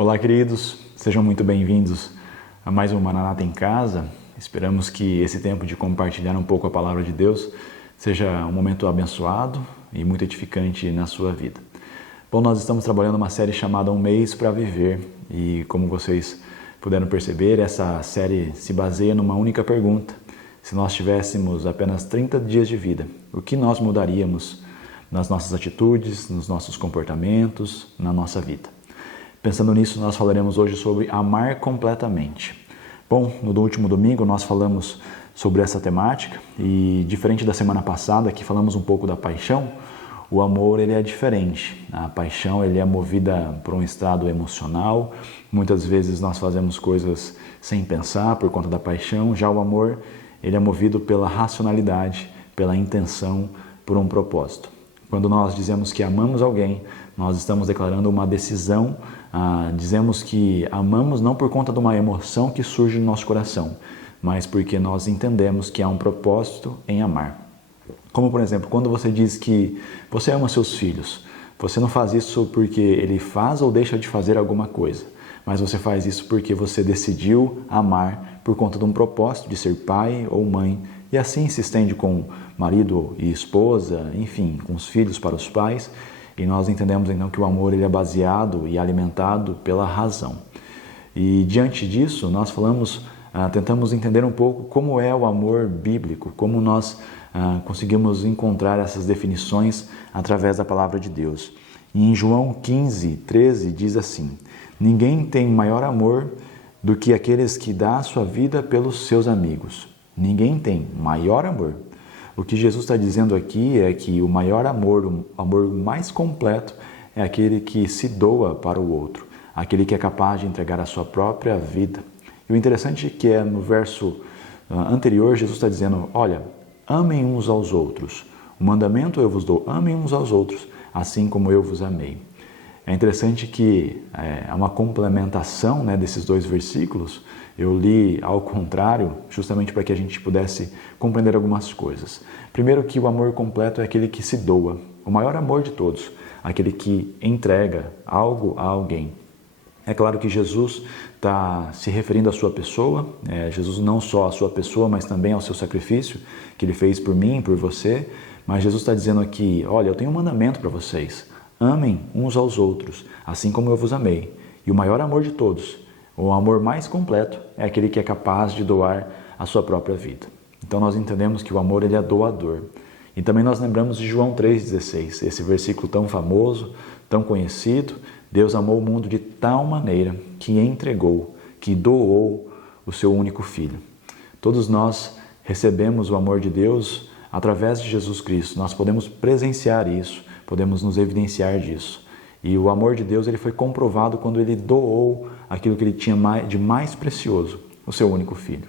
Olá, queridos, sejam muito bem-vindos a mais um Maranata em Casa. Esperamos que esse tempo de compartilhar um pouco a palavra de Deus seja um momento abençoado e muito edificante na sua vida. Bom, nós estamos trabalhando uma série chamada Um Mês para Viver e, como vocês puderam perceber, essa série se baseia numa única pergunta. Se nós tivéssemos apenas 30 dias de vida, o que nós mudaríamos nas nossas atitudes, nos nossos comportamentos, na nossa vida? Pensando nisso, nós falaremos hoje sobre amar completamente. Bom, no último domingo nós falamos sobre essa temática e, diferente da semana passada, que falamos um pouco da paixão, o amor ele é diferente. A paixão ele é movida por um estado emocional. Muitas vezes nós fazemos coisas sem pensar por conta da paixão. Já o amor ele é movido pela racionalidade, pela intenção, por um propósito. Quando nós dizemos que amamos alguém, nós estamos declarando uma decisão, dizemos que amamos não por conta de uma emoção que surge no nosso coração, mas porque nós entendemos que há um propósito em amar. Como, por exemplo, quando você diz que você ama seus filhos, você não faz isso porque ele faz ou deixa de fazer alguma coisa, mas você faz isso porque você decidiu amar por conta de um propósito de ser pai ou mãe, e assim se estende com marido e esposa, enfim, com os filhos para os pais. E nós entendemos então que o amor ele é baseado e alimentado pela razão. E diante disso, nós tentamos entender um pouco como é o amor bíblico, como nós conseguimos encontrar essas definições através da palavra de Deus. E em João 15:13 diz assim: ninguém tem maior amor do que aqueles que dão a sua vida pelos seus amigos. Ninguém tem maior amor. O que Jesus está dizendo aqui é que o maior amor, o amor mais completo, é aquele que se doa para o outro, aquele que é capaz de entregar a sua própria vida. E o interessante é que no verso anterior, Jesus está dizendo, olha, amem uns aos outros. O mandamento eu vos dou, amem uns aos outros, assim como eu vos amei. É interessante que há uma complementação desses dois versículos. Eu li ao contrário, justamente para que a gente pudesse compreender algumas coisas. Primeiro que o amor completo é aquele que se doa, o maior amor de todos, aquele que entrega algo a alguém. É claro que Jesus está se referindo à sua pessoa, Jesus não só à sua pessoa, mas também ao seu sacrifício que Ele fez por mim, por você, mas Jesus está dizendo aqui, olha, eu tenho um mandamento para vocês, amem uns aos outros, assim como eu vos amei. E o maior amor de todos, o amor mais completo, é aquele que é capaz de doar a sua própria vida. Então nós entendemos que o amor ele é doador. E também nós lembramos de João 3,16, esse versículo tão famoso, tão conhecido. Deus amou o mundo de tal maneira que entregou, que doou o seu único Filho. Todos nós recebemos o amor de Deus através de Jesus Cristo. Nós podemos presenciar isso, podemos nos evidenciar disso. E o amor de Deus ele foi comprovado quando Ele doou aquilo que Ele tinha de mais precioso, o seu único Filho.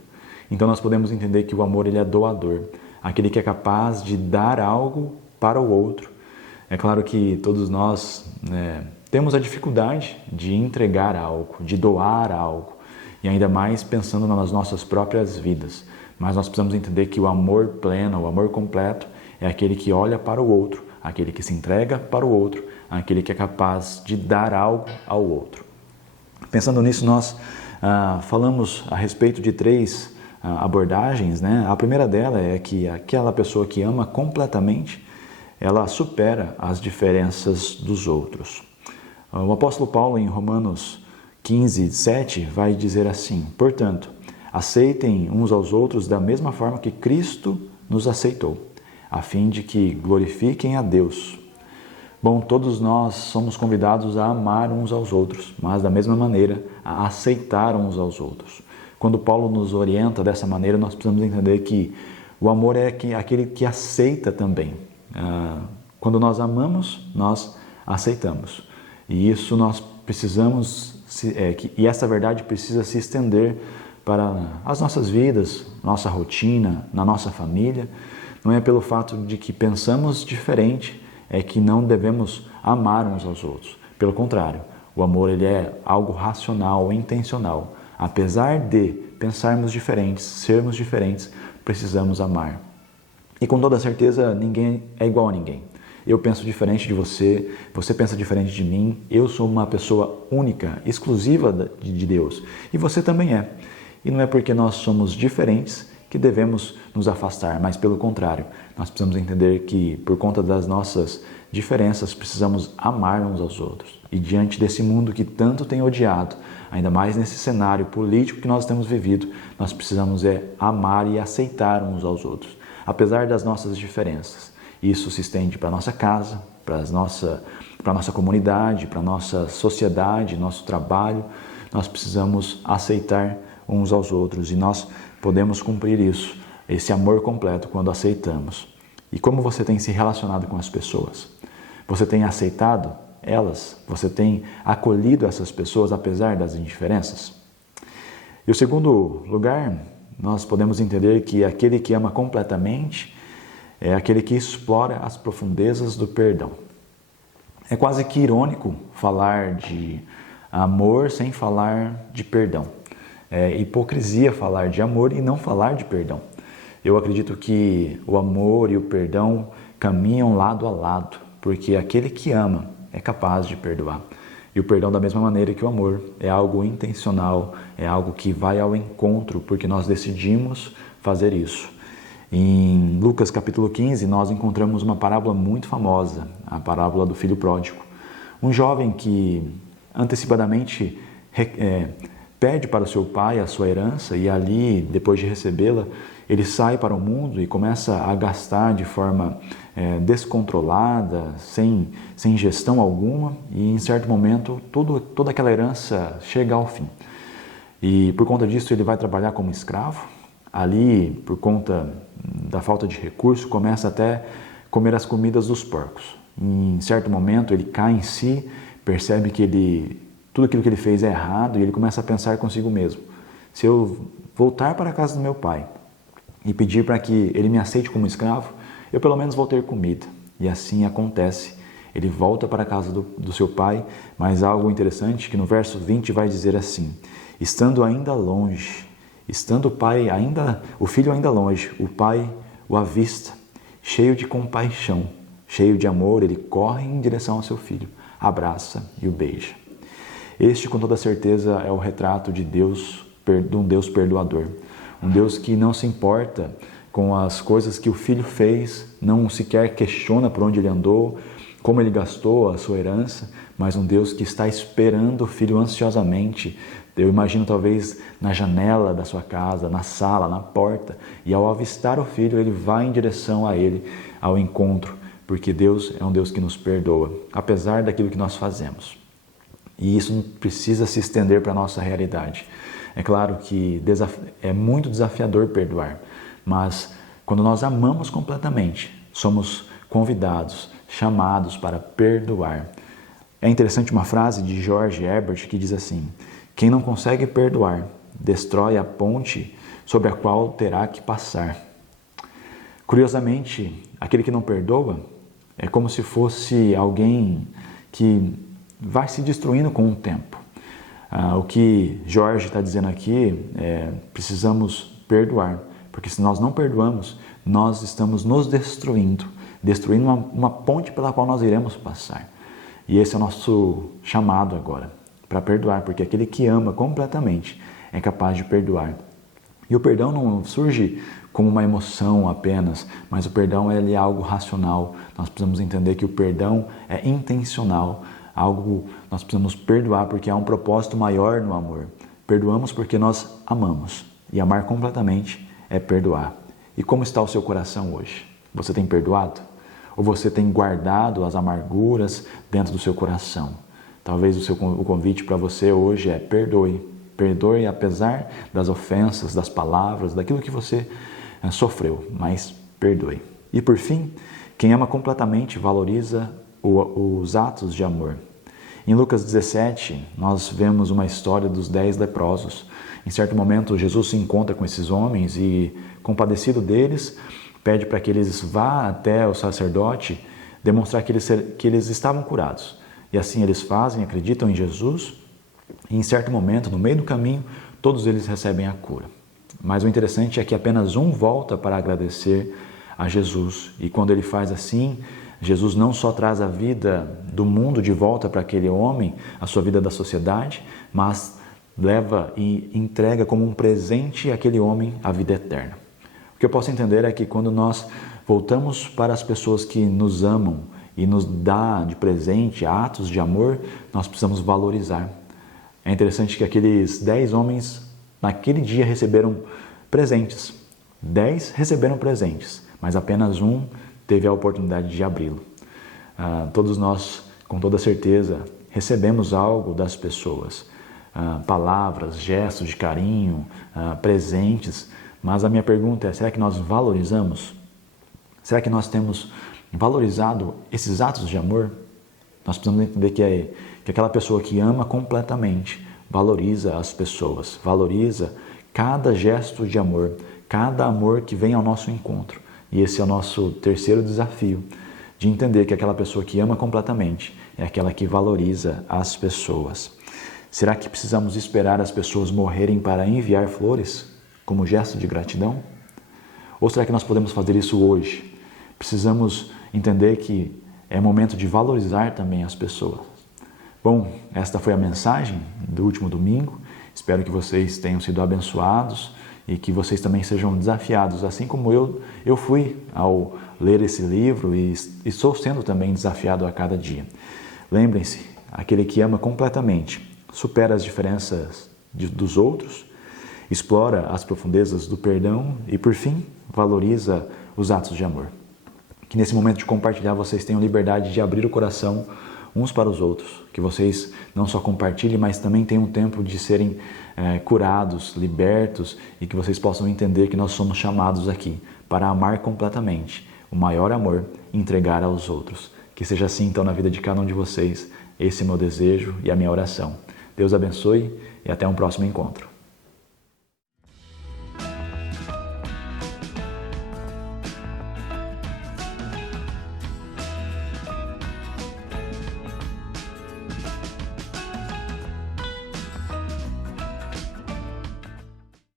Então nós podemos entender que o amor ele é doador, aquele que é capaz de dar algo para o outro. É claro que todos nós temos a dificuldade de entregar algo, de doar algo, e ainda mais pensando nas nossas próprias vidas. Mas nós precisamos entender que o amor pleno, o amor completo, é aquele que olha para o outro, aquele que se entrega para o outro, aquele que é capaz de dar algo ao outro. Pensando nisso, nós falamos a respeito de três abordagens. A primeira dela é que aquela pessoa que ama completamente, ela supera as diferenças dos outros. O apóstolo Paulo, em Romanos 15:7, vai dizer assim, portanto, aceitem uns aos outros da mesma forma que Cristo nos aceitou, a fim de que glorifiquem a Deus. Bom, todos nós somos convidados a amar uns aos outros, mas da mesma maneira a aceitar uns aos outros. Quando Paulo nos orienta dessa maneira, nós precisamos entender que o amor é aquele que aceita também. Quando nós amamos, nós aceitamos. E isso nós precisamos, e essa verdade precisa se estender para as nossas vidas, nossa rotina, na nossa família. Não é pelo fato de que pensamos diferente, é que não devemos amar uns aos outros. Pelo contrário, o amor ele é algo racional, intencional. Apesar de pensarmos diferentes, sermos diferentes, precisamos amar. E com toda certeza, ninguém é igual a ninguém. eu penso diferente de você, você pensa diferente de mim, eu sou uma pessoa única, exclusiva de Deus, e você também é. E não é porque nós somos diferentes que devemos nos afastar, mas pelo contrário, nós precisamos entender que por conta das nossas diferenças precisamos amar uns aos outros. E diante desse mundo que tanto tem odiado, ainda mais nesse cenário político que nós temos vivido, nós precisamos amar e aceitar uns aos outros, apesar das nossas diferenças. Isso se estende para a nossa casa, para a nossa comunidade, para a nossa sociedade, nosso trabalho. Nós precisamos aceitar uns aos outros e nós podemos cumprir isso, esse amor completo, quando aceitamos. E como você tem se relacionado com as pessoas? Você tem aceitado elas? Você tem acolhido essas pessoas apesar das indiferenças? E o segundo lugar, nós podemos entender que aquele que ama completamente é aquele que explora as profundezas do perdão. É quase que irônico falar de amor sem falar de perdão. É hipocrisia falar de amor e não falar de perdão. Eu acredito que o amor e o perdão caminham lado a lado, porque aquele que ama é capaz de perdoar. E o perdão, da mesma maneira que o amor, é algo intencional, é algo que vai ao encontro, porque nós decidimos fazer isso. Em Lucas capítulo 15, nós encontramos uma parábola muito famosa, a parábola do filho pródigo. Um jovem que antecipadamente pede para o seu pai a sua herança e ali, depois de recebê-la, ele sai para o mundo e começa a gastar de forma descontrolada, sem gestão alguma, e em certo momento toda aquela herança chega ao fim. E por conta disso ele vai trabalhar como escravo. Ali, por conta da falta de recurso, começa até a comer as comidas dos porcos. Em certo momento ele cai em si, percebe que tudo aquilo que ele fez é errado e ele começa a pensar consigo mesmo: se eu voltar para a casa do meu pai e pedir para que ele me aceite como escravo, eu pelo menos vou ter comida. E assim acontece. Ele volta para a casa do seu pai, mas algo interessante que no verso 20 vai dizer assim: estando ainda longe, estando o filho ainda longe, o pai o avista, cheio de compaixão, cheio de amor, ele corre em direção ao seu filho, abraça e o beija. Este, com toda certeza, é o retrato de Deus, de um Deus perdoador. Um Deus que não se importa com as coisas que o filho fez, não sequer questiona por onde ele andou, como ele gastou a sua herança, mas um Deus que está esperando o filho ansiosamente. Eu imagino talvez na janela da sua casa, na sala, na porta, e ao avistar o filho, ele vai em direção a ele, ao encontro, porque Deus é um Deus que nos perdoa, apesar daquilo que nós fazemos. E isso precisa se estender para a nossa realidade. É claro que é muito desafiador perdoar, mas quando nós amamos completamente, somos convidados, chamados para perdoar. É interessante uma frase de George Herbert que diz assim: quem não consegue perdoar, destrói a ponte sobre a qual terá que passar. Curiosamente, aquele que não perdoa é como se fosse alguém que vai se destruindo com o tempo. O que Jorge está dizendo aqui é: precisamos perdoar, porque se nós não perdoamos, nós estamos nos destruindo uma ponte pela qual nós iremos passar. E esse é o nosso chamado agora, para perdoar, porque aquele que ama completamente é capaz de perdoar. E o perdão não surge como uma emoção apenas, mas o perdão é algo racional. Nós precisamos entender que o perdão é intencional. Nós precisamos perdoar porque há um propósito maior no amor. Perdoamos porque nós amamos. E amar completamente é perdoar. E como está o seu coração hoje? Você tem perdoado? Ou você tem guardado as amarguras dentro do seu coração? Talvez o convite para você hoje é: perdoe. Perdoe apesar das ofensas, das palavras, daquilo que você sofreu, mas perdoe. E por fim, quem ama completamente valoriza os atos de amor. Em Lucas 17, nós vemos uma história dos 10 leprosos. Em certo momento, Jesus se encontra com esses homens e, compadecido deles, pede para que eles vá até o sacerdote demonstrar que eles estavam curados. E assim eles fazem, acreditam em Jesus, e em certo momento, no meio do caminho, todos eles recebem a cura. Mas o interessante é que apenas um volta para agradecer a Jesus. E quando ele faz assim, Jesus não só traz a vida do mundo de volta para aquele homem, a sua vida da sociedade, mas leva e entrega como um presente àquele homem a vida eterna. O que eu posso entender é que quando nós voltamos para as pessoas que nos amam e nos dá de presente atos de amor, nós precisamos valorizar. É interessante que aqueles 10 homens naquele dia receberam presentes. 10 receberam presentes, mas apenas um teve a oportunidade de abri-lo. Todos nós, com toda certeza, recebemos algo das pessoas. Palavras, gestos de carinho, presentes. Mas a minha pergunta é, será que nós valorizamos? Será que nós temos valorizado esses atos de amor? Nós precisamos entender que aquela pessoa que ama completamente valoriza as pessoas, valoriza cada gesto de amor, cada amor que vem ao nosso encontro. E esse é o nosso terceiro desafio, de entender que aquela pessoa que ama completamente é aquela que valoriza as pessoas. Será que precisamos esperar as pessoas morrerem para enviar flores como gesto de gratidão? Ou será que nós podemos fazer isso hoje? Precisamos entender que é momento de valorizar também as pessoas. Bom, esta foi a mensagem do último domingo. Espero que vocês tenham sido abençoados e que vocês também sejam desafiados, assim como eu fui ao ler esse livro e estou sendo também desafiado a cada dia. Lembrem-se, aquele que ama completamente supera as diferenças dos outros, explora as profundezas do perdão e, por fim, valoriza os atos de amor. Que nesse momento de compartilhar vocês tenham liberdade de abrir o coração uns para os outros, que vocês não só compartilhem, mas também tenham tempo de serem curados, libertos e que vocês possam entender que nós somos chamados aqui para amar completamente, o maior amor, entregar aos outros. Que seja assim então na vida de cada um de vocês. Esse é o meu desejo e a minha oração. Deus abençoe e até um próximo encontro.